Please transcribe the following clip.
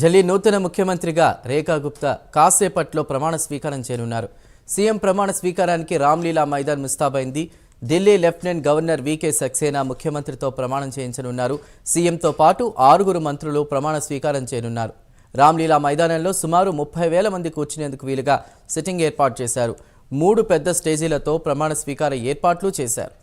ఢిల్లీ నూతన ముఖ్యమంత్రిగా రేఖా గుప్తా కాసేపట్లో ప్రమాణ స్వీకారం చేయనున్నారు. సీఎం ప్రమాణ స్వీకారానికి రామ్లీలా మైదాన్ ముస్తాబైంది. ఢిల్లీ లెఫ్టినెంట్ గవర్నర్ వీకే సక్సేనా ముఖ్యమంత్రితో ప్రమాణం చేయించనున్నారు. సీఎంతో పాటు 6 మంత్రులు ప్రమాణ స్వీకారం చేయనున్నారు. రామ్లీలా మైదానంలో సుమారు 30,000 మంది కూర్చునేందుకు వీలుగా సిట్టింగ్ ఏర్పాటు చేశారు. 3 పెద్ద స్టేజీలతో ప్రమాణ స్వీకార ఏర్పాట్లు చేశారు.